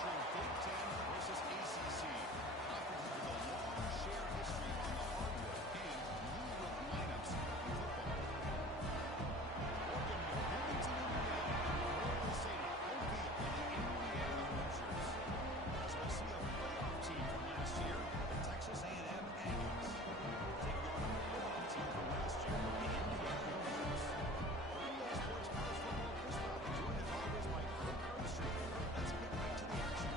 featuring Big Ten versus ACC. Offenses with a long shared history on the hardwood and new look lineups in football. Welcome to Bloomington, Indiana. Memorial Stadium will be in the Indiana Hoosiers. As we'll see a playoff team from last year, the Texas A&M Aggies. Taking on a playoff team from last year, the Indiana Hoosiers. For EA Sports College Football Quiz Pop, joined as always by Kirk Herbstreit. Let's get right to the action.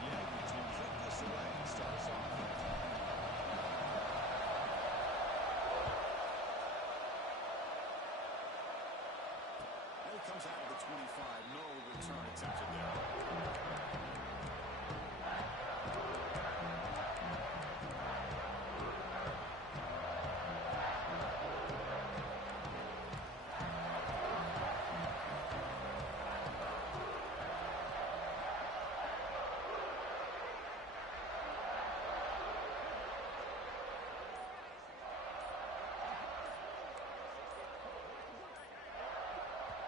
The Aggies will kick this away and start us off. And it comes out of the 25. No return attempted there.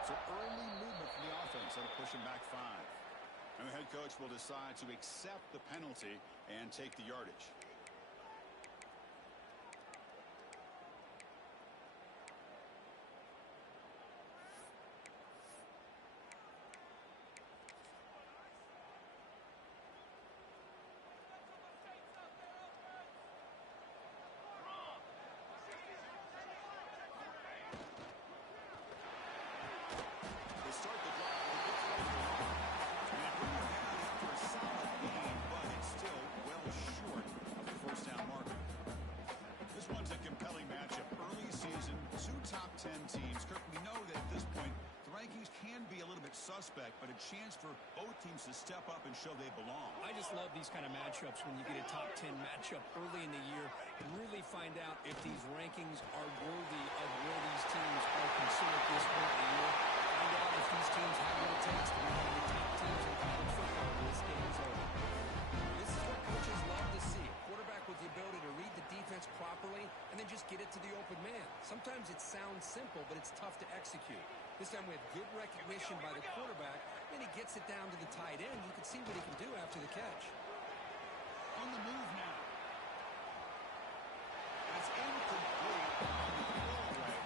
So early movement from the offense that'll push him back 5. And the head coach will decide to accept the penalty and take the yardage. Start the drive. It gets ready for long. And it brings it down after a solid gain, but it's still well short of the first down marker. This one's a compelling matchup. Early season, 2 top 10 teams. Kirk, we know that at this point, the rankings can be a little bit suspect, but a chance for both teams to step up and show they belong. I just love these kind of matchups when you get a top 10 matchup early in the year and really find out if these rankings are worthy of where these teams are considered this point in the year. Find out if these teams have what it takes to be one of the top teams in college football when this game's over. This is what coaches love to see. A quarterback with the ability to read the defense properly and then just get it to the open man. Sometimes it sounds simple, but it's tough to execute. This time we have good recognition by the quarterback, and he gets it down to the tight end. You can see what he can do after the catch. On the move now. That's incomplete on the throwaway.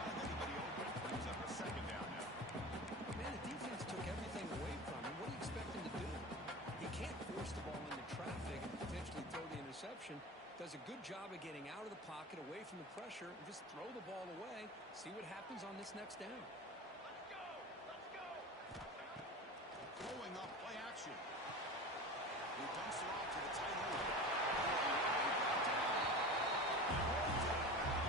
Find anybody open. Brings up a second down now. Man, the defense took everything away from him. What do you expect him to do? He can't force the ball into traffic and potentially throw the interception. Does a good job of getting out of the pocket, away from the pressure, and just throw the ball away. See what happens on this next down. Throwing up play action. He dumps it off to the tight end.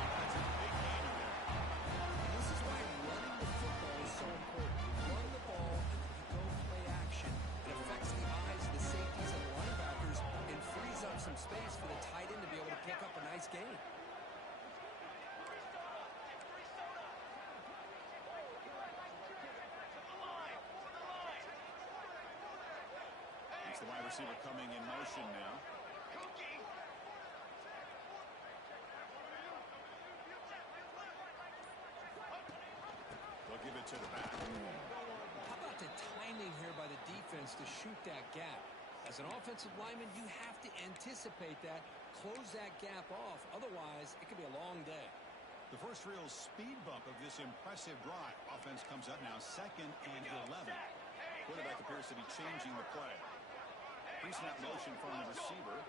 That's a big gain in there. And this is why running the football is so important. You run the ball, and then you go play action. It affects the eyes of the safeties and the linebackers and frees up some space for the tight end to be able to pick up a nice gain. It's the wide receiver coming in motion now. They'll give it to the back. How about the timing here by the defense to shoot that gap? As an offensive lineman, you have to anticipate that, close that gap off. Otherwise, it could be a long day. The first real speed bump of this impressive drive. Offense comes up now 2nd and 11. Quarterback appears to be changing the play. Pre-snap motion from the receiver.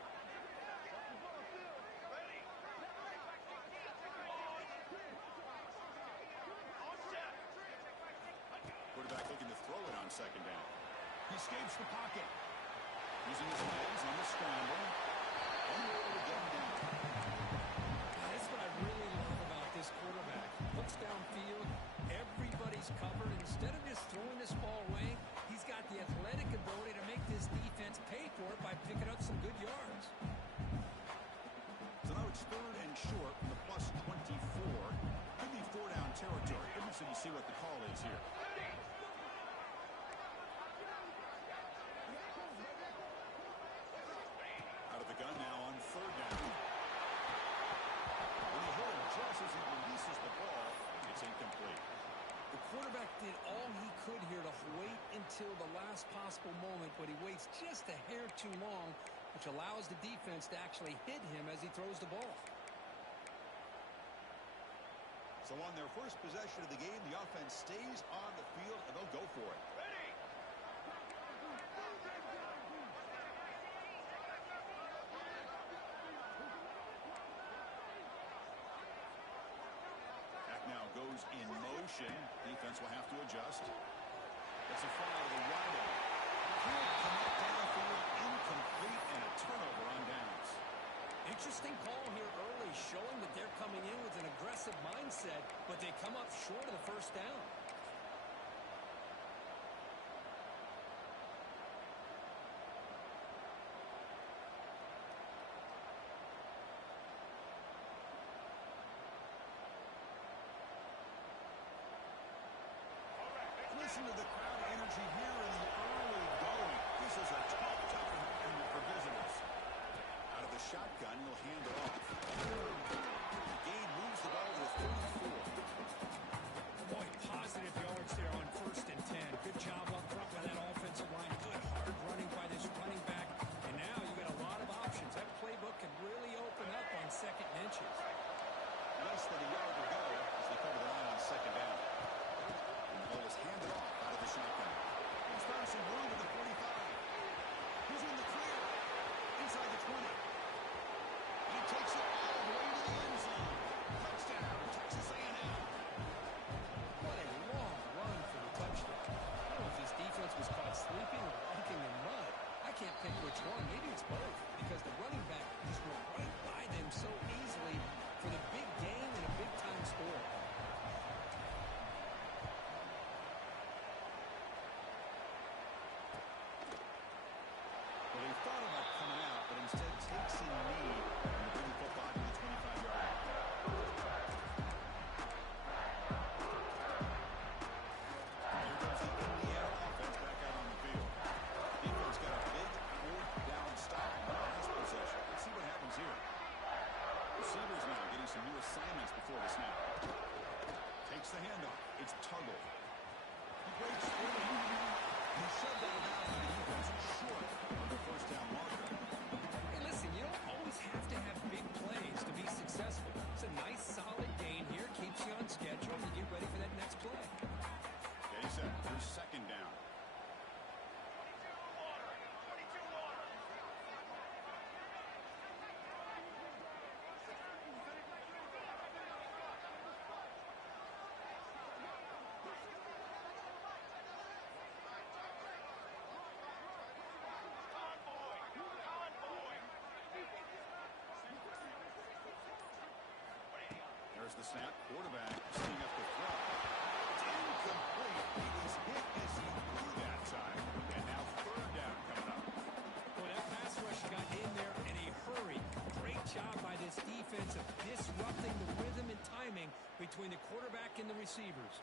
Quarterback looking to throw it on 2nd down. He escapes the pocket. Using his legs on the scramble. Unable to get him down. That's what I really love about this quarterback. Looks downfield. Everybody's covered. Instead of just throwing this ball away, he's got the athletic ability to make this defense pay for it by picking up some good yards. So now it's 3rd and short from the plus 24. Could be 4-down territory. Interested to see what the call is here. Out of the gun now on 3rd down. When he hit him just as he releases the ball, quarterback did all he could here to wait until the last possible moment, but he waits just a hair too long, which allows the defense to actually hit him as he throws the ball. So on their first possession of the game, the offense stays on the field, and they'll go for it. Back now goes in motion. Defense will have to adjust. It's a foul to the wideout. Could connect downfield, incomplete, and a turnover on downs. Interesting call here early, showing that they're coming in with an aggressive mindset, but they come up short of the first down. Listen to the crowd energy here in the early going. This is a tough environment for visitors. Out of the shotgun, he'll hand it off. The gain moves the ball to the 34. Boy, positive yards there on 1st and 10. Good job up front by that offensive line. Good hard running by this running back. And now you got a lot of options. That playbook can really open up on 2nd and inches. Less than a yard to go as they cover the line on 2nd down. And the ball is handed off out of the shotgun. He's found some room at the 45. He's in the clear. Inside the 20. And he takes it all the way to the end zone. Touchdown, Texas A&M. What a long run for the touchdown. I don't know if this defense was caught sleeping or walking in mud. I can't pick which one. Maybe it's both, because the running back just went right by them so easily for the big gain and a big-time score. Well, he thought about coming out, but instead takes a knee and brings the football to the 25-yard line. Here comes the Indiana offense back out on the field. Defense got a big 4th down stop on the last possession. Let's see what happens here. Receivers now getting some new assignments before the snap. Takes the handoff. It's Tuggle. He breaks through. He shoved out of bounds to the defense short of the 1st down marker. Hey, listen, you don't always have to have big plays to be successful. It's a nice, solid gain here. Keeps you on schedule, and you get ready for that next play. Ready, set. Here's 2nd down. There's the snap. Quarterback setting up the throw. It's incomplete. He was hit as he threw that time. And now 3rd down coming up. Boy, that pass rush got in there in a hurry. Great job by this defense of disrupting the rhythm and timing between the quarterback and the receivers.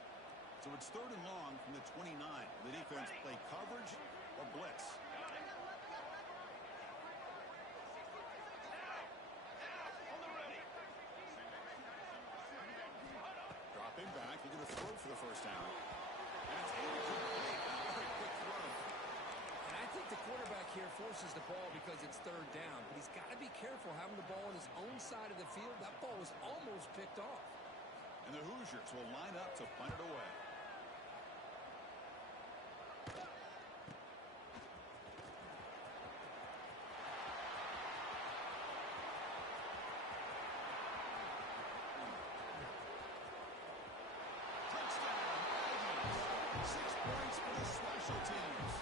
So it's 3rd and long from the 29. The defense play coverage or blitz. Dropping back. He's going to throw for the 1st down. And it's incomplete. A very quick throw. And I think the quarterback here forces the ball because it's 3rd down. But he's got to be careful having the ball on his own side of the field. That ball was almost picked off. And the Hoosiers will line up to punt it away. Touchdown, Aggies. 6 points for the special teams.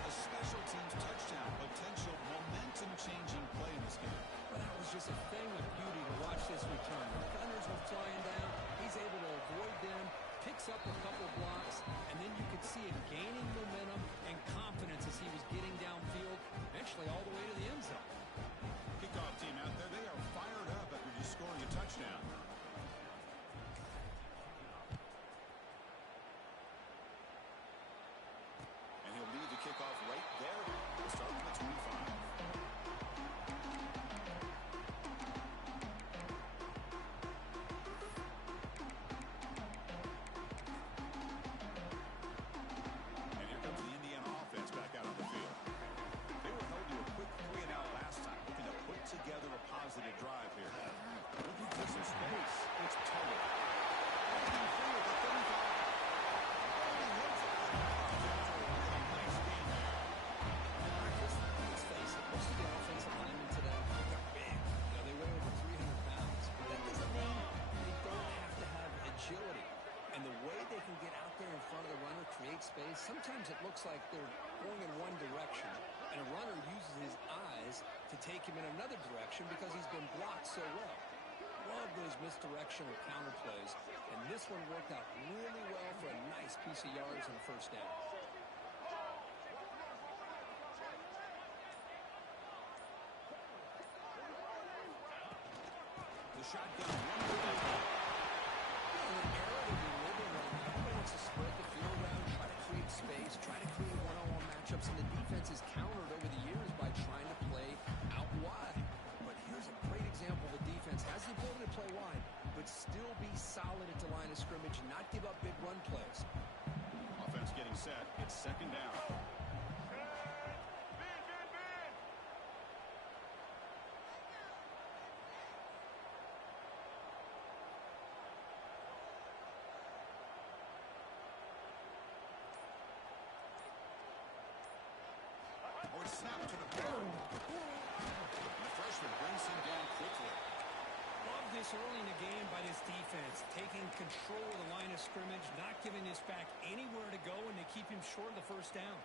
A special teams touchdown. Potential momentum-changing play in this game. But that was just a thing of beauty to watch this return. The Gunners were flying down. He's able to avoid them, picks up a couple blocks, and then you could see him gaining momentum and confidence as he was getting downfield, eventually all the way to the end zone. Kickoff team out there, they are fired up after just scoring a touchdown. And he'll lead the kickoff right there. He'll start with the 25. create space, sometimes it looks like they're going in one direction, and a runner uses his eyes to take him in another direction because he's been blocked so well. Love those misdirectional counter plays, and this one worked out really well for a nice piece of yards and a first down. The shotgun one. Spread the field around, try to create space, try to create one-on-one matchups, and the defense is countered over the years by trying to play out wide. But here's a great example. The defense has the ability to play wide, but still be solid at the line of scrimmage and not give up big run plays. Offense getting set. It's second down. Snap to the ground. The freshman brings him down quickly. Love this early in the game by this defense, taking control of the line of scrimmage, not giving this back anywhere to go, and they keep him short of the first down.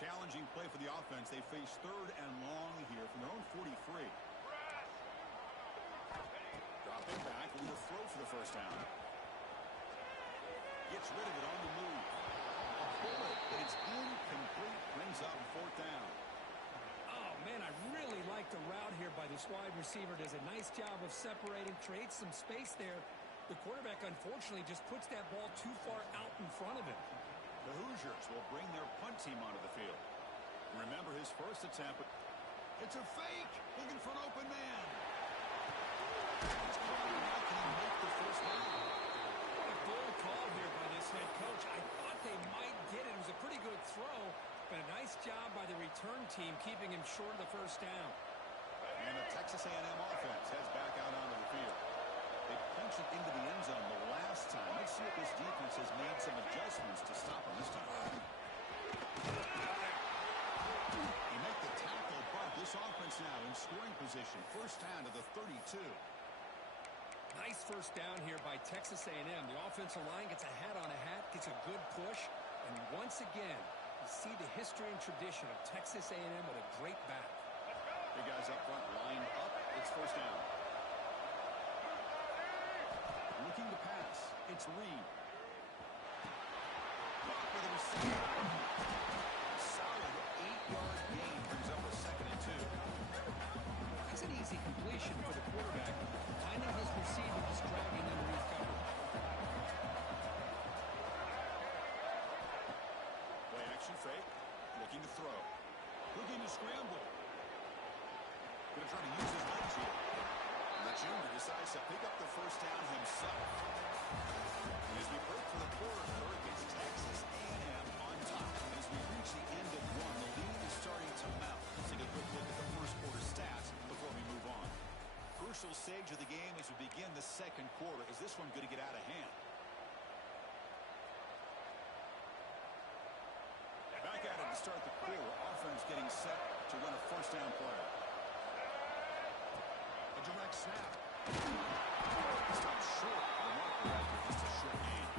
Challenging play for the offense. They face third and long here from their own 43. Dropping back, with a throw for the first down. Gets rid of it on the move. A bullet, but it's incomplete. Brings up fourth down. Oh, man, I really like the route here by this wide receiver. Does a nice job of separating, creates some space there. The quarterback, unfortunately, just puts that ball too far out in front of him. The Hoosiers will bring their punt team onto the field. Remember his first attempt. It's a fake. Looking for an open man. He's caught. Now can he make the first down? What a bold call here by this head coach. I thought they might get it. It was a pretty good throw, but a nice job by the return team keeping him short of the first down. And the Texas A&M offense heads back out onto the field. They punched it into the end zone the last time. Let's see if this defense has made some adjustments to stop them this time. They make the tackle, but this offense now in scoring position. First down to the 32. Nice first down here by Texas A&M. The offensive line gets a hat on a hat, gets a good push, and once again, you see the history and tradition of Texas A&M with a great back. Big guys up front, lined up. It's first down. Looking to pass. It's Reed. Caught with a receiver. A solid 8-yard gain brings up a second and 2. That's an easy completion for the quarterback. Finding his receiver, just dragging underneath coverage. Play action fake. Looking to throw. Looking to scramble. Going to try to use his legs here. The junior decides to pick up the first down himself. And as we break for the quarter, it's Texas A&M on top. As we reach the end of one, the lead is starting to mount. Let's take a quick look at the first quarter stats before we move on. Crucial stage of the game as we begin the second quarter. Is this one going to get out of hand? Back at it to start the quarter. Offense getting set to run a first down play. A direct snap. Stopped short. Remarkable after just a short game.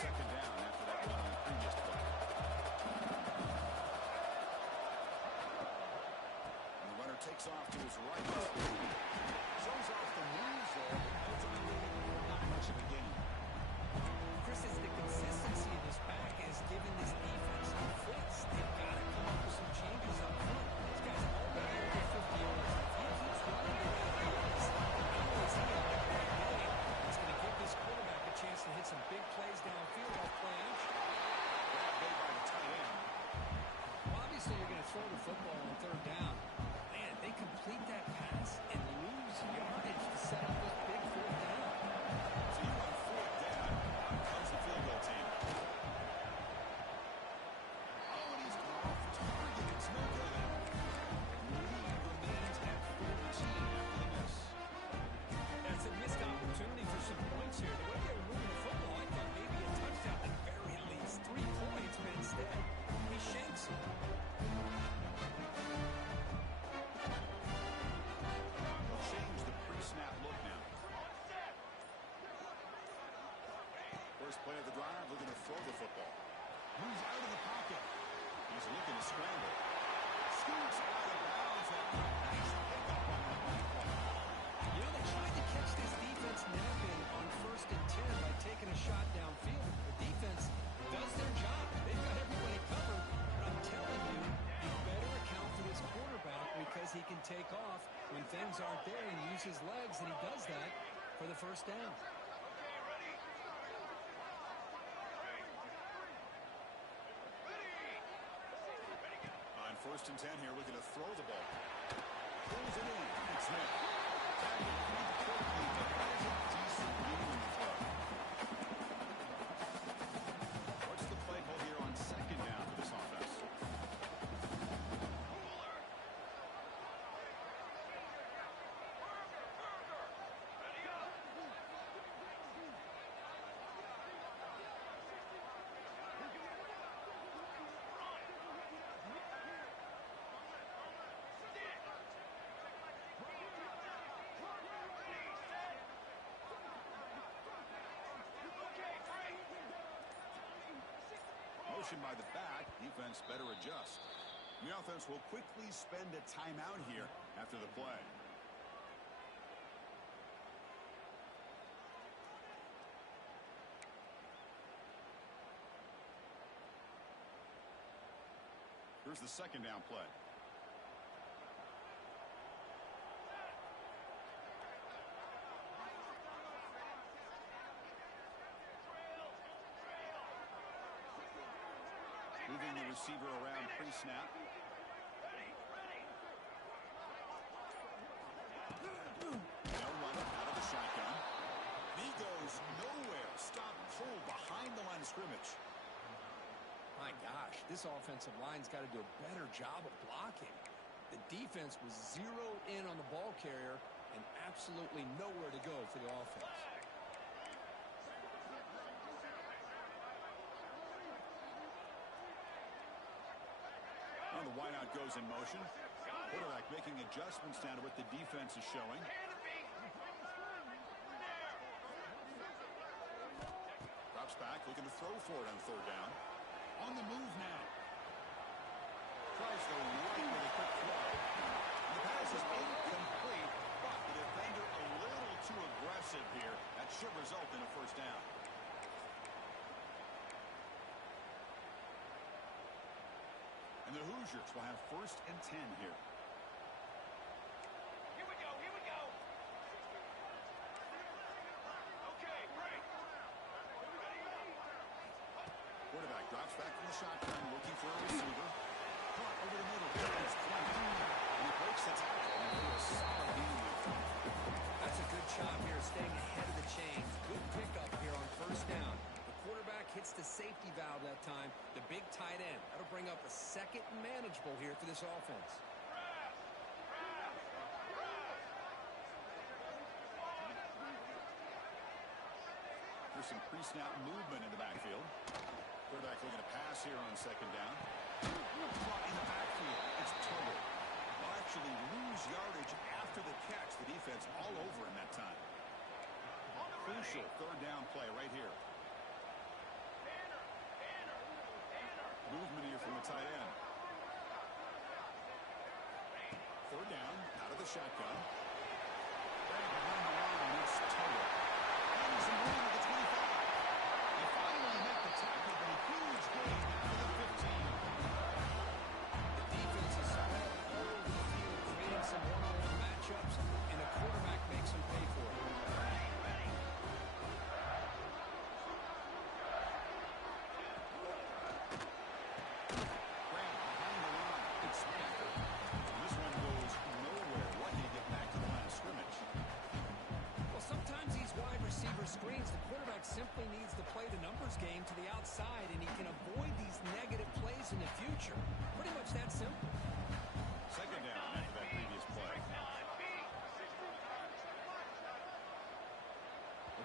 Second down after that run on the previous play. And the runner takes off to his right. Shows off the moves there, but ultimately not much of a gain. Chris, it's the consistency of this back is giving this defense some fits. They've got to come up with some changes up front. This guy's already over 50 yards. If he keeps running the way he is, not only is he having a great game, he's going to give this quarterback a chance to hit some big plays downfield off play action. Grab made by the tight end. Well, obviously, you're going to throw the football on third down. Man, they complete that pass and lose yardage to set up this big fourth down. So you run fourth down. Out comes the field goal team. Oh, and he's off target. It's no good. The lead remains at 14 after the miss. That's a missed opportunity for some points here. The way they were moving the football, I thought maybe a touchdown at the very least. 3 points, but instead, he shanks it. Play of the drive, looking to throw the football. Moves out of the pocket. He's looking to scramble. Scoots out of bounds. Nice pickup on the run play. You know, they tried to catch this defense napping on 1st and 10 by taking a shot downfield. The defense does their job. They've got everybody covered. But I'm telling you, you better account for this quarterback because he can take off when things aren't there and use his legs, and he does that for the 1st down. On 1st and 10 here, looking to throw the ball. Pulls it in. It's Smith. Tackled pretty quickly, but that is a decent game in the throw. What's the play call here on 2nd down for this offense? Motion by the back. Defense better adjust. The offense will quickly spend a timeout here after the play. Here's the 2nd down play. Moving the receiver around pre-snap. No running out of the shotgun. He goes nowhere. Stop cold behind the line of scrimmage. My gosh, this offensive line's got to do a better job of blocking. The defense was zeroed in on the ball carrier and absolutely nowhere to go for the offense. The wideout goes in motion. Quarterback making adjustments down to what the defense is showing. Drops back, looking to throw for it on 3rd down. On the move now. Tries the right with a quick throw. The pass is incomplete, but the defender a little too aggressive here. That should result in a 1st down. And the Hoosiers will have 1st and 10 here. Here we go, here we go. Okay, break. Quarterback drops back from the shotgun, looking for a receiver. Caught over the middle. It's 20. And he breaks the tackle. And a solid game there. That's a good job here staying ahead of the chains. Good pickup here on 1st down. Quarterback hits the safety valve that time. The big tight end. That'll bring up a 2nd and manageable here for this offense. There's some pre-snap movement in the backfield. Quarterback looking to pass here on 2nd down. Caught in the backfield. It's Tuttle. Will actually lose yardage after the catch. The defense all over him that time. Crucial 3rd down play right here. Movement here from the tight end. 3rd down, out of the shotgun. Right behind the line, it's Tuttle. Getting some room at the 25. They finally make the tackle, but a huge gain out of the 15. The defense is spread all over the field, creating some one-on-one matchups, and the quarterback makes them pay for it. Screens, the quarterback simply needs to play the numbers game to the outside, and he can avoid these negative plays in the future. Pretty much that simple. 2nd down after that previous play.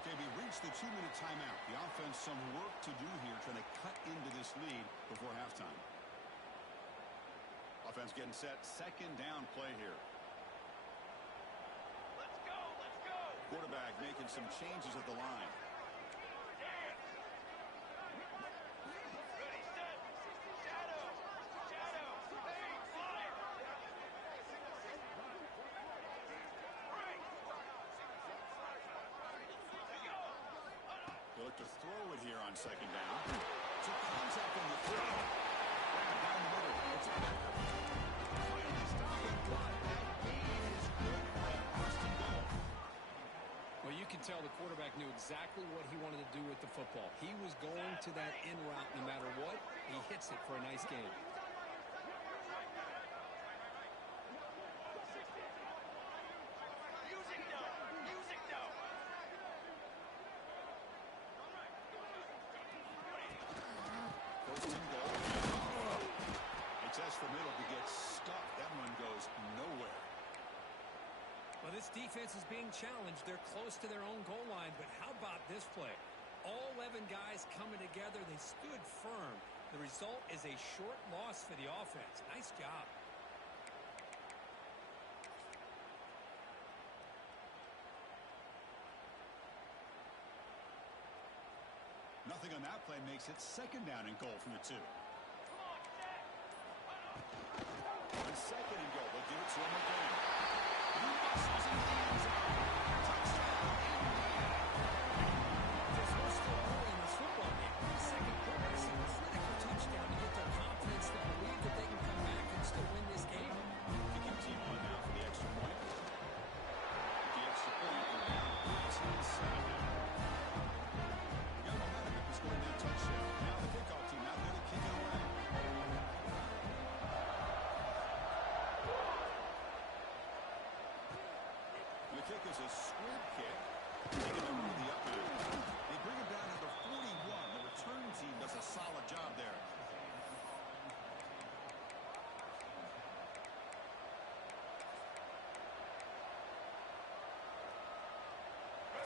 Okay, we reached the 2-minute timeout. The offense some work to do here, trying to cut into this lead before halftime. Offense getting set. 2nd down play here. Let's go, let's go. Quarterback making some changes at the line. to throw it here on second down. So contact on the throw. Down the middle. It's a backup. Finally stopping, but that gain is good for a first and goal. Well, you can tell the quarterback knew exactly what he wanted to do with the football. He was going to that in route no matter what. He hits it for a nice gain. Music now. Music now. First and goal. A test for middle to get stuck. That one goes nowhere. Well, this defense is being challenged. They're close to their own goal line, but how about this play? All 11 guys coming together. They stood firm. The result is a short loss for the offense. Nice job. Nothing on that play makes it second down and goal from the 2. On second and goal, they'll give it to him again. He muscles in the end zone. Touchdown, Indiana. This was still early in this football game. The second quarter is a critical touchdown to get their confidence to believe that they can come back and still win this game. Kicking team on now for the extra point. The extra point, and now 18-7 now. Got momentum after scoring that touchdown. Now the kickoff team out there to kick it away. The kick is a squib kick. Taking over to the up end. They bring it down to the 41. The return team does a solid job there.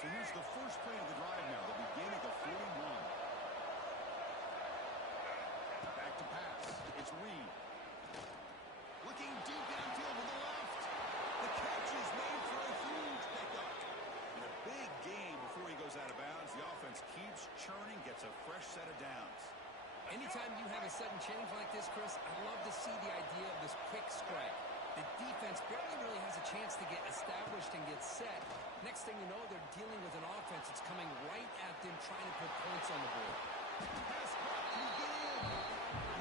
So here's the first play of the drive now. They'll begin at the 41. Back to pass. It's Reed. Looking deep downfield to the left. The catch is made for a huge pickup. And a big gain before he goes out of bounds. The offense keeps churning, gets a fresh set of downs. Anytime you have a sudden change like this, Chris, I love to see the idea of this quick strike. The defense barely really has a chance to get established and get set. Next thing you know, they're dealing with an offense that's coming right at them, trying to put points on the board. Pass caught. Can he get in?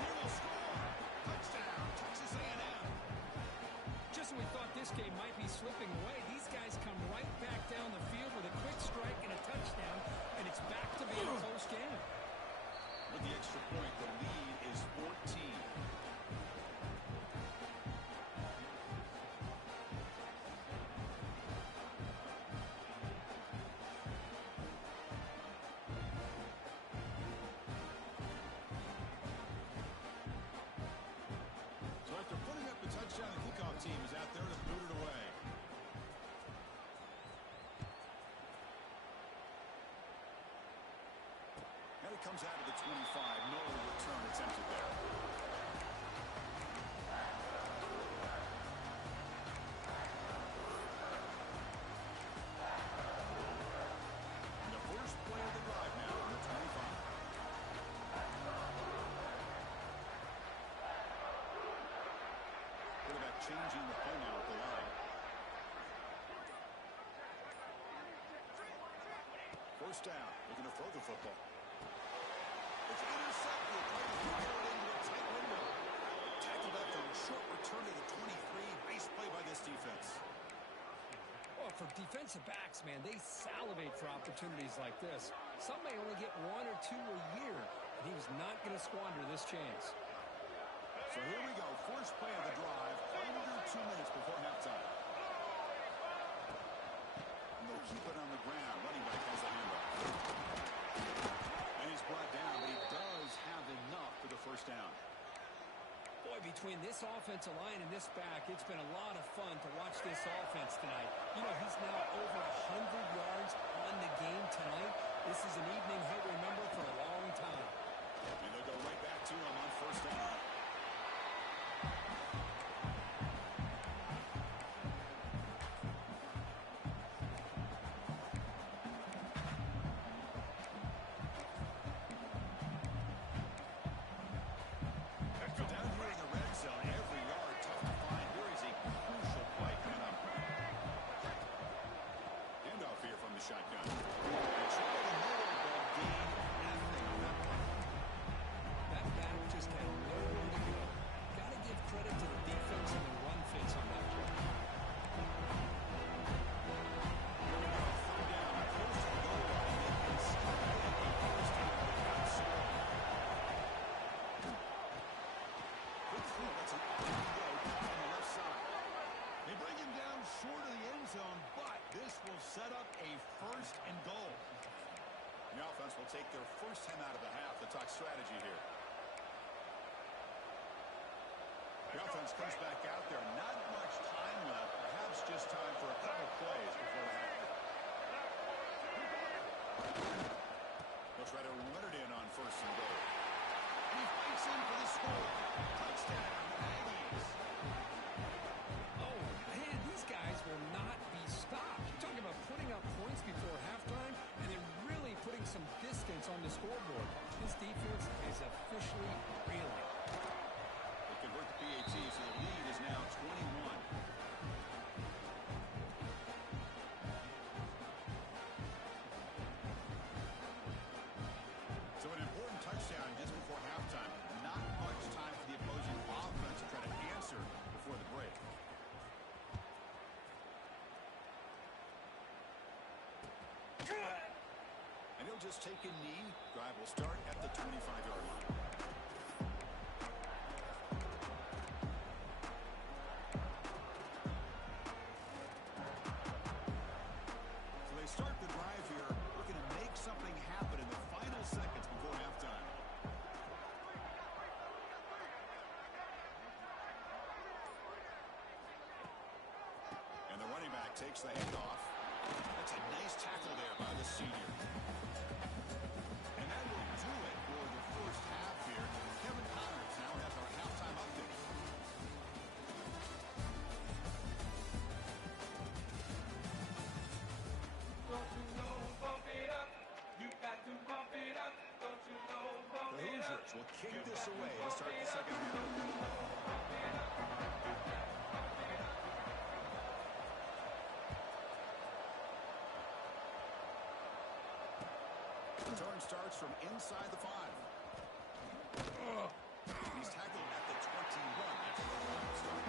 He will score. Touchdown, Texas A&M. Just when we thought this game might be slipping away, these guys come right back down the field with a quick strike and a touchdown, and it's back to being a close game. With the extra point, the lead is 14. So after putting up the touchdown, the kickoff team is out there to boot it away. And it comes out of the 25. No return attempted there. And the first play of the drive now on the 25. Quarterback changing the play now at the line. First down. Looking to throw the football. It's intercepted. Fire it into a tight window. Tackled after a short return to the 23. Nice play by this defense. Oh, for defensive backs, man, they salivate for opportunities like this. Some may only get 1 or 2 a year, and he was not going to squander this chance. So here we go. First play of the drive. Under 2 minutes before halftime. And they'll keep it on the ground. Running back has a handoff. And he's brought down, but he does have enough for the first down. Boy, between this offensive line and this back, it's been a lot of fun to watch this offense tonight. You know, he's now over 100 yards on the game tonight. This is an evening he'll remember for a long time. And they'll go right back to him on first down. Down here in the red zone, every yard tough to find. Here is a crucial play coming up. Handoff here from the shotgun. It's right in the middle, but gain offense will take their first time out of the half to talk strategy here. The offense comes back out there. Not much time left. Perhaps just time for a couple plays before the half. They'll try to run it in on first and goal. And he fights in for the score. Touchdown, Aggies. Oh, man, these guys will not be stopped. You're talking about putting up points before halftime and then really putting some distance on the scoreboard. This defense is officially reeling. They convert the PAT, so the lead is now 21. So an important touchdown just before halftime. Not much time for the opposing offense to try to answer before the break. And he'll just take a knee. Drive will start at the 25-yard line. So they start the drive here, looking to make something happen in the final seconds before halftime. And the running back takes the handoff. That's a nice tackle there by the senior. And that will do it for the first half here. Kevin Connors now has our halftime update. Don't you know, bump it up. You got to bump it up. Don't you know, bump The it up. Hoosiers will kick this away to start the second half. The turn starts from inside the 5. He's tackled at the 21 after the final start.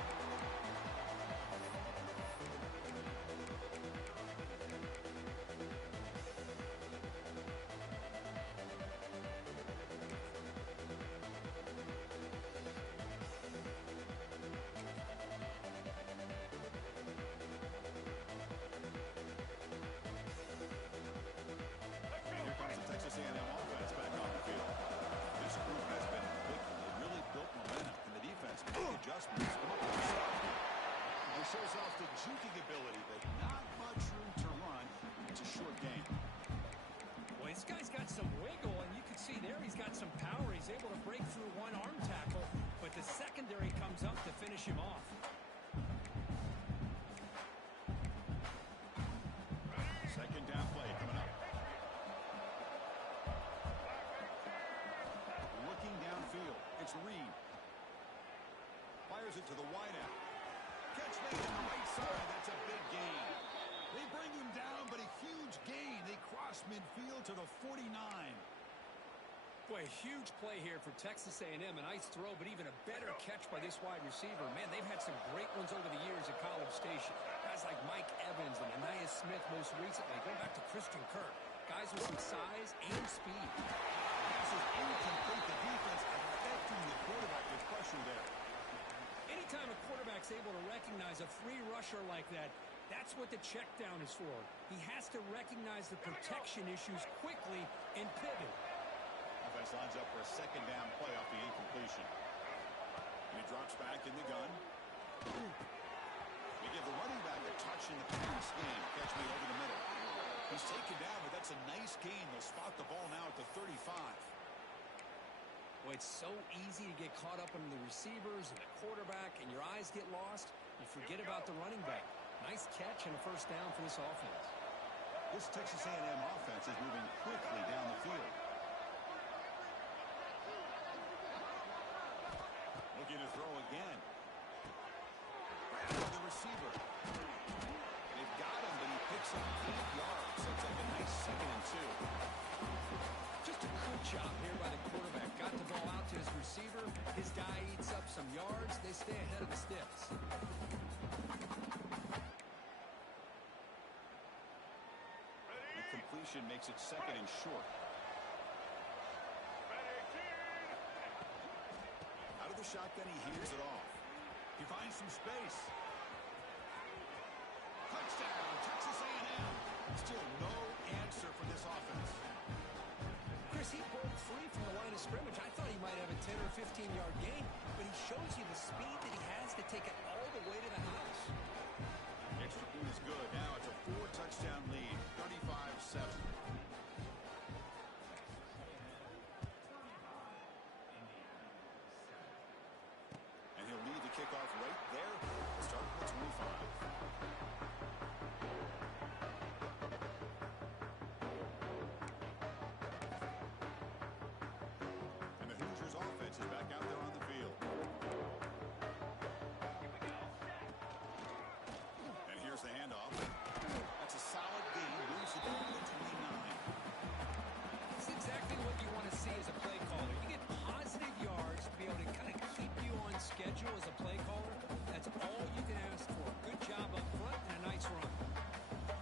Here comes the Texas A&M offense back on the field. This group has been clicking. They really built momentum, and the defense made adjustments. And it shows off the juking ability, but not much room to run. It's a short game. Well, this guy's got some wiggle, and you can see there he's got some power. He's able to break through one arm tackle, but the secondary comes up to finish him off. Second down play coming up. Looking downfield, it's Reed. Fires it to the wideout. Catch made on the right side. That's a big gain. They bring him down, but a huge gain. They cross midfield to the 49. Boy, a huge play here for Texas A&M. A nice throw, but even a better catch by this wide receiver. Man, they've had some great ones over the years at College Station. Guys like Mike Evans and Anais Smith most recently. Going back to Christian Kirk. Guys with some size and speed. Pass is incomplete. The defense affecting the quarterback with pressure there. Anytime a quarterback's able to recognize a free rusher like that, that's what the check down is for. He has to recognize the protection issues quickly and pivot. Offense lines up for a second down play off the incompletion. And he drops back in the gun. They give the running back a touch in the pass game. Catch made over the middle. He's taken down, but that's a nice gain. They'll spot the ball now at the 35. Well, it's so easy to get caught up in the receivers and the quarterback, and your eyes get lost. You forget about the running back. Nice catch and a first down for this offense. This Texas A&M offense is moving quickly down the field. Looking to throw again. The receiver. They've got him, but he picks up 8 yards. That's like a nice 2nd and 2. Just a good job here by the quarterback. Got the ball out to his receiver. His guy eats up some yards. They stay ahead of the sticks. The completion makes it 2nd and short. Out of the shotgun, he hears it off. He finds some space. Touchdown, Texas A&M. Still no answer for this offense. Chris, he broke free from the line of scrimmage. I thought he might have a 10 or 15-yard gain, but he shows you the speed that he has to take it all the way to the house. Extra point is good. Now it's a 4-touchdown lead, 35-7. And he'll lead the kickoff right there. Start at the 25. And the Hoosiers offense is back out there on the field. And here's the handoff. That's a solid gain. Moves the ball to the 29. It's exactly what you want to see as a play caller. You get positive yards to be able to kind of keep you on schedule as a play caller. That's all you can ask for. Good job up front and a nice run.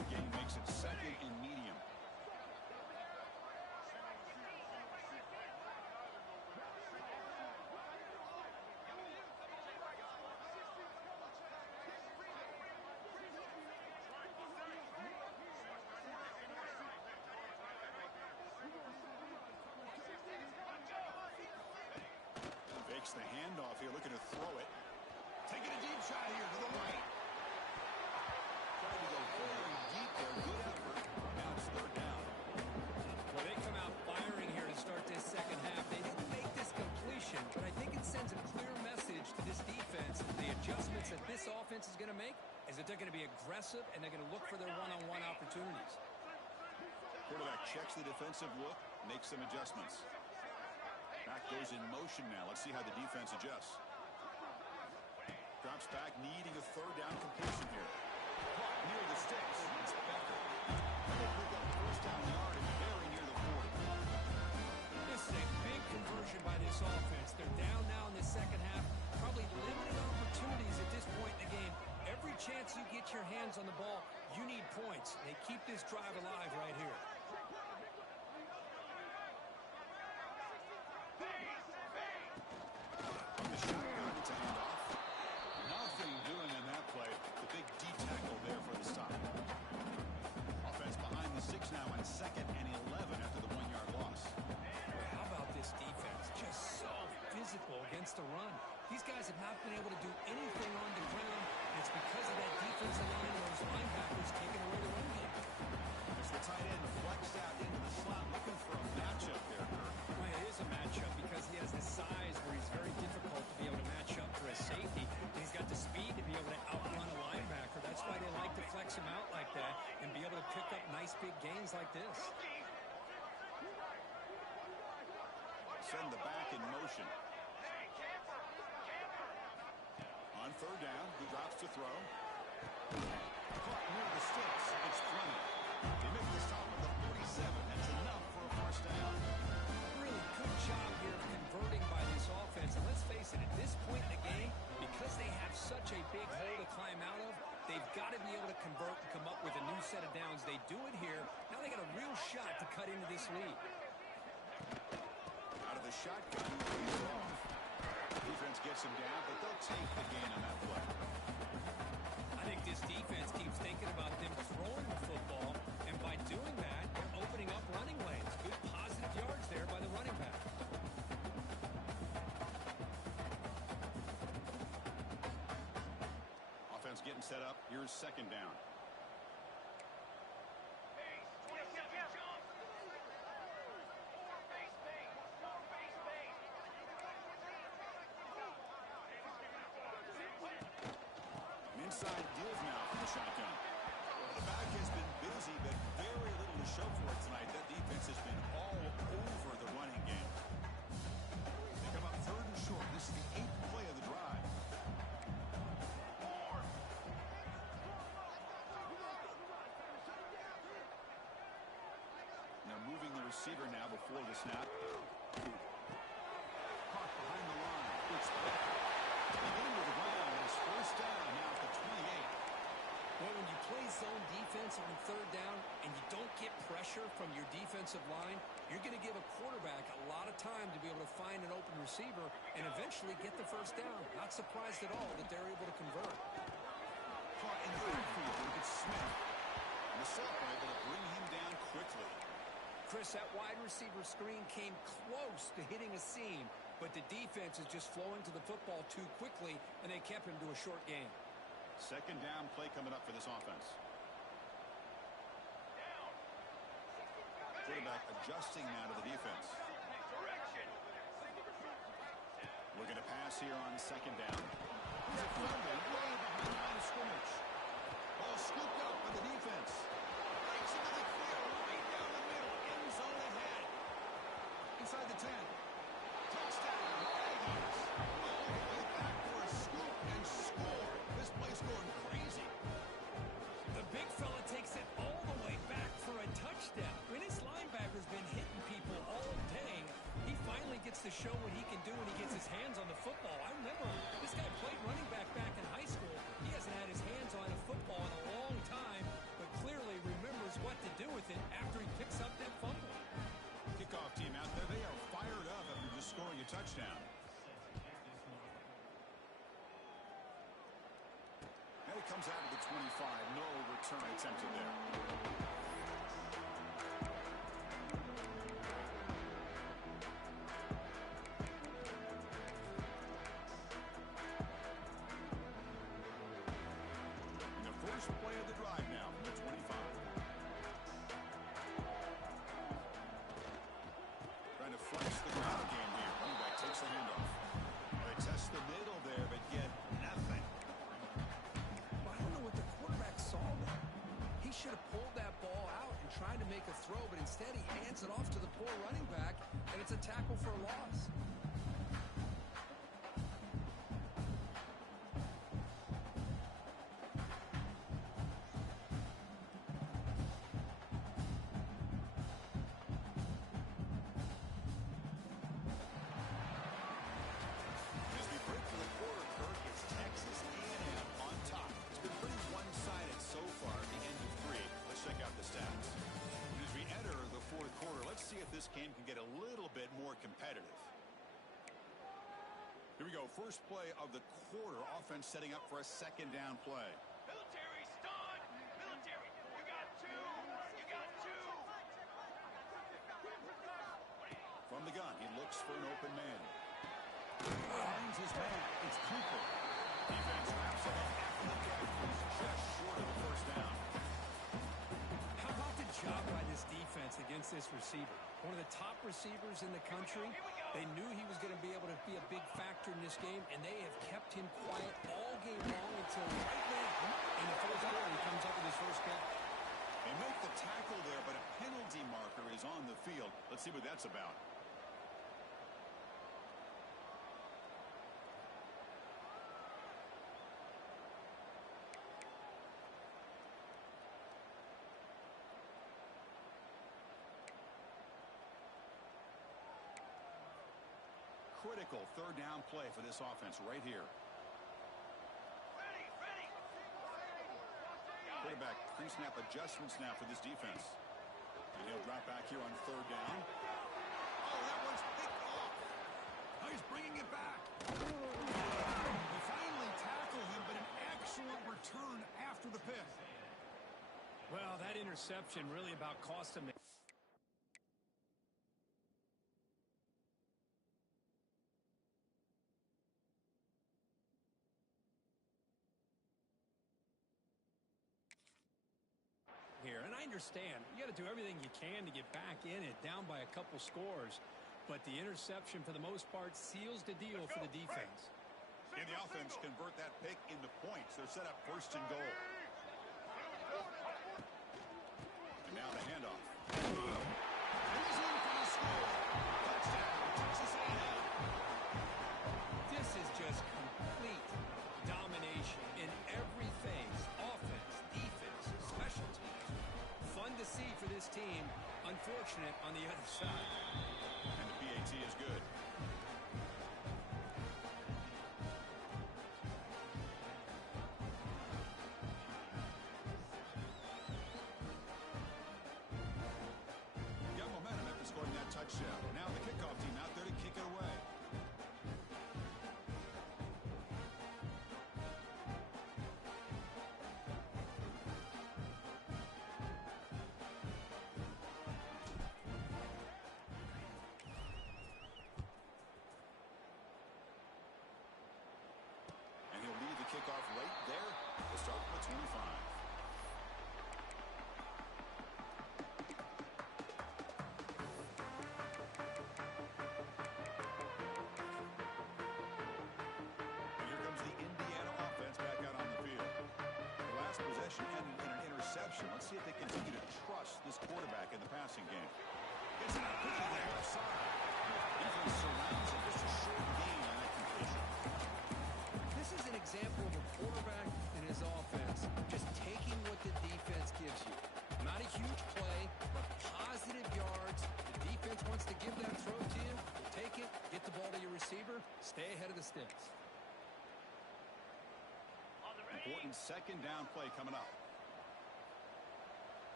The game makes it second and medium. Fakes the handoff here, looking to throw it. Taking a deep shot here to the right. Trying to go very deep there. Good effort. Now it's third down. Well, they come out firing here to start this second half. They didn't make this completion, but I think it sends a clear message to this defense. The adjustments that this offense is going to make is that they're going to be aggressive and they're going to look for their one-on-one opportunities. Quarterback checks the defensive look, makes some adjustments. Back goes in motion now. Let's see how the defense adjusts. Drops back, needing a third down completion here. Caught near the sticks. It's Becker. They pick up first down yard and very near the 40. This is a big conversion by this offense. They're down now in the second half. Probably limited opportunities at this point in the game. Every chance you get your hands on the ball, you need points. They keep this drive alive right here. From the shotgun, it's a handoff. Nothing doing in that play. The big D tackle there for the stop. Offense behind the 6 now on 2nd and 11 after the 1-yard loss. How about this defense? Just so physical against the run. These guys have not been able to do anything on the ground. And it's because of that defensive line and those linebackers taking away the run game. As the tight end flexed out into the slot, looking for a matchup there, Kirk. Well, it is a matchup because he has the size where he's very difficult to be able to match up for a safety. And he's got the speed to be able to outrun a linebacker. That's why they like to flex him out like that and be able to pick up nice big gains like this. Send the back in motion. On third down, he drops to throw. Caught near the sticks. It's Fleming. They make the stop at the 37. That's enough for a first down. Really good job here of converting by this offense. And let's face it, at this point in the game, because they have such a big hole to climb out of, they've got to be able to convert and come up with a new set of downs. They do it here. Now they got a real shot to cut into this lead. Out of the shotgun, he's off. Defense gets him down, but they'll take the gain on that play. I think this defense keeps thinking about them throwing the football, and by doing that, they're opening up running lanes. Good positive yards there by the running back. Offense getting set up. Here's second down. Inside deals now from the shotgun. The back has been busy, but very little to show for it tonight. That defense has been all over the running game. They come up third and short. This is the 8th play of the drive. They're moving the receiver now before the snap. Caught behind the line. It's Becker. Into the ground. It's first down now at the 28. Well, when you play zone defense on third down and you don't get pressure from your defensive line, you're going to give a quarterback a lot of time to be able to find an open receiver and eventually get the first down. Not surprised at all that they're able to convert. Caught in the backfield. Look at Smith. And the sophomore able to bring him down quickly. Chris, that wide receiver screen came close to hitting a seam, but the defense is just flowing to the football too quickly, and they kept him to a short game. Second down play coming up for this offense. Quarterback adjusting now to the defense. Looking to pass here on second down. He's a fumble way behind the line of scrimmage. Ball scooped up by the defense. Breaks into the clear right down the middle. End zone ahead. Inside the 10. Touchdown, Aggies. All the way back for a scoop and score. This place going crazy. The big fella takes it all the way back for a touchdown. When his linebacker's been hitting people all day, he finally gets to show what he can do when he gets his hands on the football. I remember this guy played running back in high school. He hasn't had his hands on a football in a long time, but clearly remembers what to do with it after he picks up that fumble. Kickoff team out there. They are fired up after just scoring a touchdown. And it comes out of the 25. No return attempted there. First play of the drive now from the 25. Trying to flex the ground game here. Running back takes the handoff. They test the middle there, but get nothing. Well, I don't know what the quarterback saw there. He should have pulled that ball out and tried to make a throw, but instead he hands it off to the poor running back, and it's a tackle for a loss. This game can get a little bit more competitive. Here we go. First play of the quarter. Offense setting up for a second down play. Military stun! Military! You got two! You got two! From the gun, he looks for an open man. Finds his man. It's Cooper. Defense wraps it up after the catch. He's just short of the first down. How about the job by this defense against this receiver? One of the top receivers in the country. They knew he was going to be able to be a big factor in this game, and they have kept him quiet all game long until right now in the fourth quarter he comes up with his first catch. They make the tackle there, but a penalty marker is on the field. Let's see what that's about. Critical third down play for this offense right here. Ready! Quarterback pre-snap adjustments now for this defense. And he'll drop back here on third down. Oh, that one's picked off. Oh, he's bringing it back. He finally tackled him, but an excellent return after the pick. Well, that interception really about cost him. Here, and I understand you got to do everything you can to get back in it, down by a couple scores, but the interception for the most part seals the deal for the defense. And the offense convert that pick into points. They're set up first and goal. And now the handoff. He's in for the score. Touchdown, Texas A&M. This is just complete domination in every phase: offense, defense, special teams. Fun to see for this team. Unfortunate on the other side. And the PAT is good. Got momentum after scoring that touchdown. Now the kickoff team out there to kick it away. kickoff right there. We'll start with 25. And here comes the Indiana offense back out on the field. The last possession ended in an interception. Let's see if they continue to trust this quarterback in the passing game. Gets it out quickly to the left side. Defense surrounds him. Just a short gain on that completion. This is an example of a quarterback and his offense just taking what the defense gives you. Not a huge play, but positive yards. The defense wants to give that throw to you. Take it, get the ball to your receiver, stay ahead of the sticks. Important second down play coming up.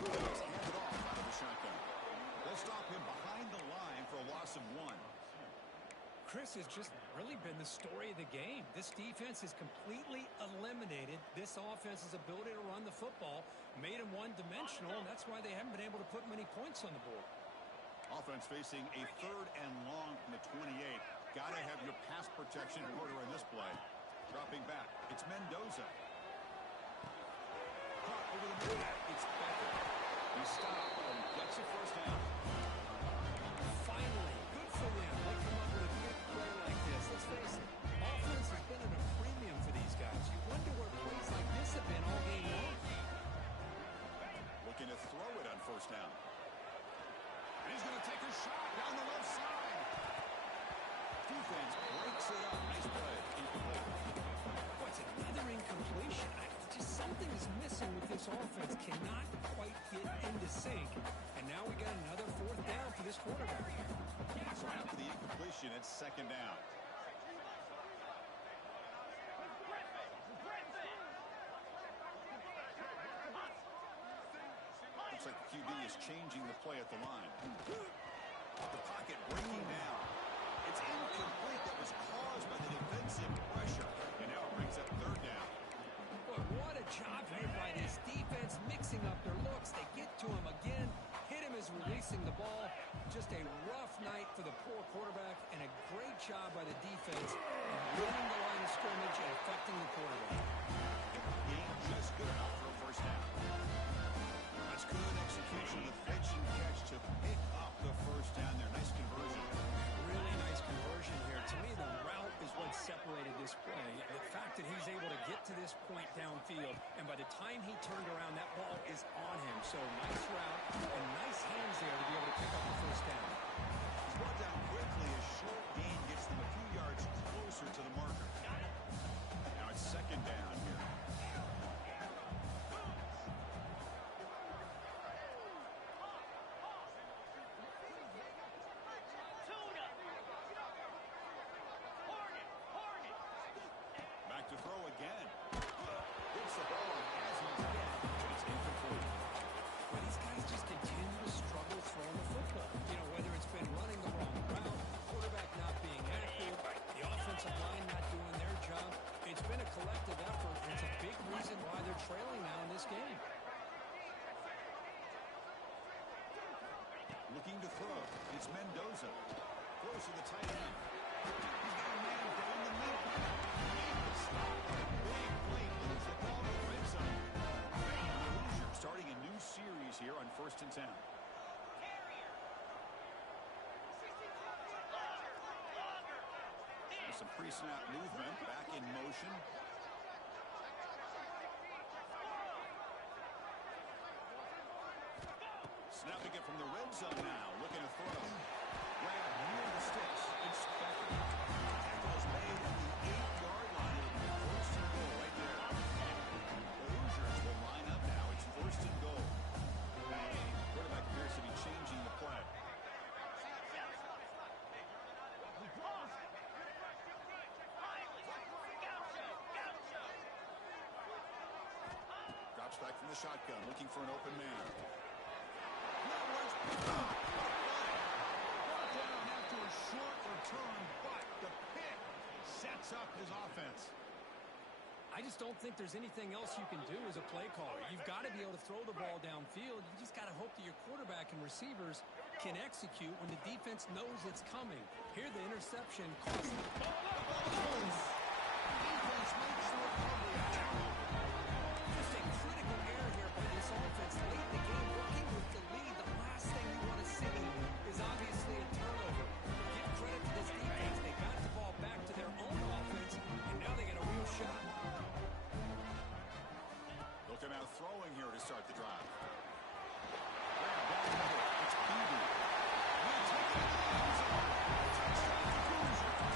He's handed off out of the shotgun. They'll stop him behind the line for a loss of 1. Chris has just really been the story of the game. This defense has completely eliminated this offense's ability to run the football, made them one-dimensional, and that's why they haven't been able to put many points on the board. Offense facing a 3rd and long from the 28. Got to have your pass protection in order in this play. Dropping back. It's Mendoza. Caught over the middle. It's Becker. He stopped and gets a first down. Finally, good for them. They come up with a big play like this. Let's face it, offense has been at a premium for these guys. You wonder where plays like this have been all game long. Looking to throw it on first down. And he's going to take a shot down the left side. Defense breaks it up. Nice play. Incomplete. What's another incompletion? Just something is missing with this offense. Cannot quite get into sync. And now we got another 4th down for this quarterback. So after the incompletion, it's second down. Looks like the QB is changing the play at the line. The pocket breaking down. It's incomplete. That was caused by the defensive pressure. And now it brings up 3rd down. But what a job here by this defense, mixing up their looks. They get to him again. Hit him as releasing the ball. Just a rough night for the poor quarterback, and a great job by the defense in running the line of scrimmage and affecting the quarterback. Game just good enough for a first down. That's good execution. The fetch and catch to pick up the first down there. Nice conversion. Really nice conversion here. To me, the route is what separated this play. The fact that he's able to get to this point downfield, and by the time he turned around, that ball is on him. So nice route and nice hands there to be able to pick up the first down. He's brought down quickly. A short gain gets them a few yards closer to the marker. Now it's second down here. Back to throw again. Gets the ball as he's hit. It's incomplete. But these guys just continue to struggle throwing the football. You know, whether it's been running the wrong route, quarterback not being active, the offensive line not doing their job. It's been a collective effort, and it's a big reason why they're trailing now in this game. Looking to throw. It's Mendoza. Throws to the tight end. He's got a man down the middle. Stop. Big play. Moves the ball to the red zone. The Hoosiers starting a new series here on 1st and 10. Some pre-snap movement. Back in motion. Snapping it from the red zone now. Looking to throw. Grab near the sticks. It's Becker. Tackle is made at the 8-yard line. It'll be 1st and goal right there. The Hoosiers will line up now. It's 1st and goal. Quarterback appears to be changing the play. Drops back from the shotgun, looking for an open man. That one's picked up. Brought down after a short return, but the pick sets up his offense. I just don't think there's anything else you can do as a play caller. You've got to be able to throw the ball downfield. You just got to hope that your quarterback and receivers can execute when the defense knows it's coming. Here, the interception cost them. Defense makes the recovery. Just a critical error here by this offense late in the game, working with the lead. The last thing you want to see is obviously a turnover. Give credit to this defense. They got the ball back to their own offense, and now they get a real shot. They'll come out throwing here to start the drive. It's Beebe. He'll take it into the end zone. Touchdown to Hoosiers.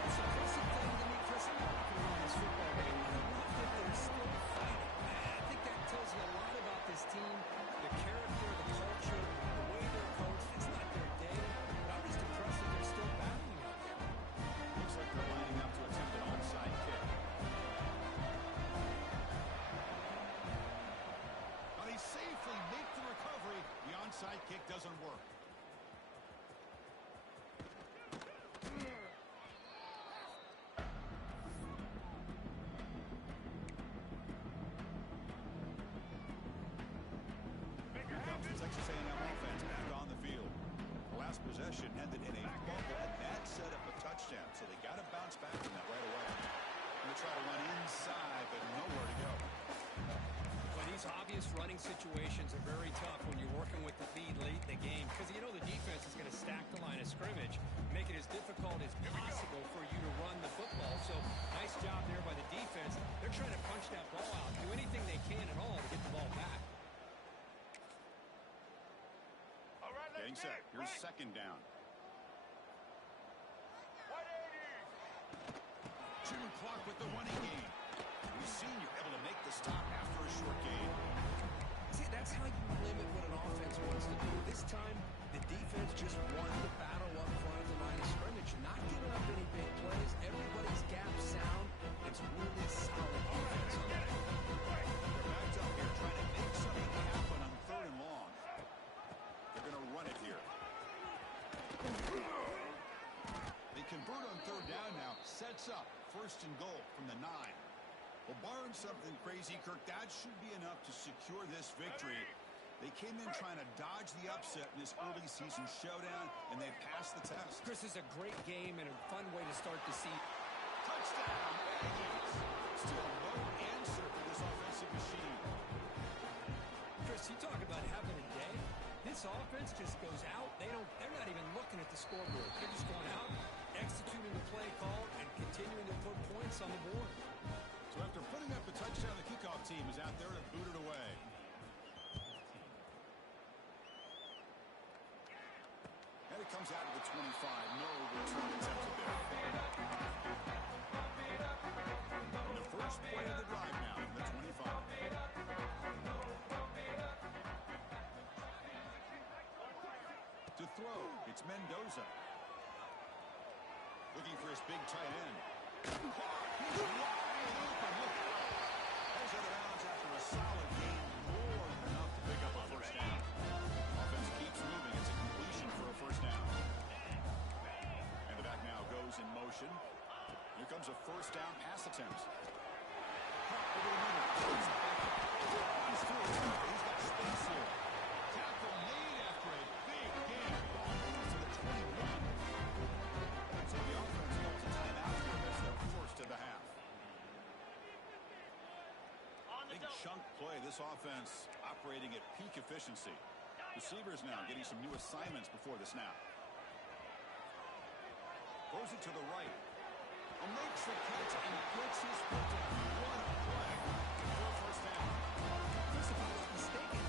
It's a impressive thing to me, Chris. I'm not going to win this football game. I love that they're still fighting. I think that tells you a lot about this team, the character, the culture, the way they're coached. It's not their day, but I'm just impressed that they're still battling out there. Looks like they're lining up to attempt an onside kick. But they safely make the recovery. The onside kick doesn't work. Here comes the Texas A&M offense back on the field. The last possession ended in a fumble, and that set up a touchdown, so they got to bounce back from that right away. Going to try to run inside, but nowhere to go. Well, these obvious running situations are very tough when you're working with the lead late in the game because you know the defense is going to stack the line of scrimmage, make it as difficult as possible for you to run the football. So nice job there by the defense. They're trying to punch that ball out, do anything they can at all to get the ball back. Getting set. Here's second down. Shooting clock with the running game. We've seen you able to make the stop after a short game. See, that's how you limit what an offense wants to do. This time, the defense just won the battle up front of the line of scrimmage, not giving up any big plays. Everybody's gap sound. It's really solid offense. They're backed up here trying to make something happen on third and long. They're going to run it here. They convert on third down now. Sets up first and goal from the 9. Well, barring something crazy, Kirk, that should be enough to secure this victory. They came in trying to dodge the upset in this early season showdown, and they passed the test. Chris, is a great game and a fun way to start the season. Touchdown, Aggies. Still no answer for this offensive machine. Chris, you talk about having a day. This offense just goes out. They're not even looking at the scoreboard. They're just going out, executing the play call, and continuing to put points on the board. So after putting up the touchdown, the kickoff team is out there to boot it away. And it comes out of the 25. No return attempted there. And the first play of the drive now from the 25. To throw, it's Mendoza. Looking for his big tight end. He's wide open. Look out. Heads out of bounds after a solid game. More than enough to pick up a first down. Offense keeps moving. It's a completion for a first down. And the back now goes in motion. Here comes a first down pass attempt. Over the middle. He's through. He's got space here. Tackle made after a big game. To the 21. So the offense calls a timeout here as they're forced to the half. Big chunk play. This offense operating at peak efficiency. Receivers now getting some new assignments before the snap. Throws it to the right. And makes the catch and gets his foot down. What a play for a first down. Chris, if I'm not mistaken,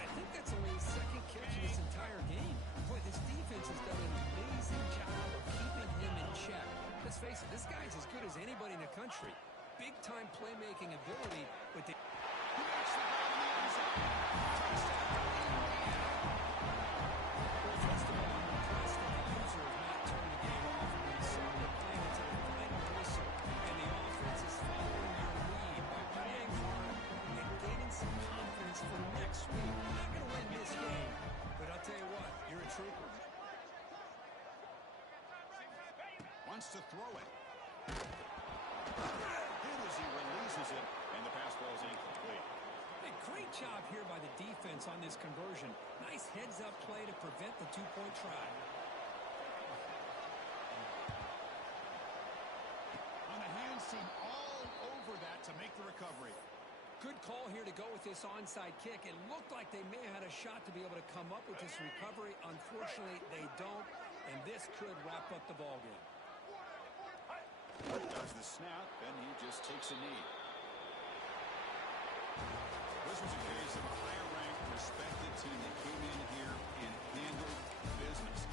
I think that's only his second catch in this entire game. Boy, this defense has done an amazing job of keeping him in check. Let's face it, this guy's as good as anybody in the country. Big-time playmaking ability, but they... He makes the grab in the end zone. Touchdown. Well, first of all, I'm impressed that the user has not turned the game off in this song. They're playing it to the final whistle, and the offense is following your lead by playing hard and gaining some confidence for next week. We're not going to win this game, but I'll tell you what, you're a trooper. Wants to throw it. Hit as he releases it, and the pass ball is incomplete. Hey, Great job here by the defense on this conversion. Nice heads-up play to prevent the two-point try. On the hands team all over that to make the recovery. Good call here to go with this onside kick. It looked like they may have had a shot to be able to come up with this recovery. Unfortunately, they don't, and this could wrap up the ballgame. Does the snap, and he just takes a knee. This was a case of a higher-ranked, respected team that came in here and handled business.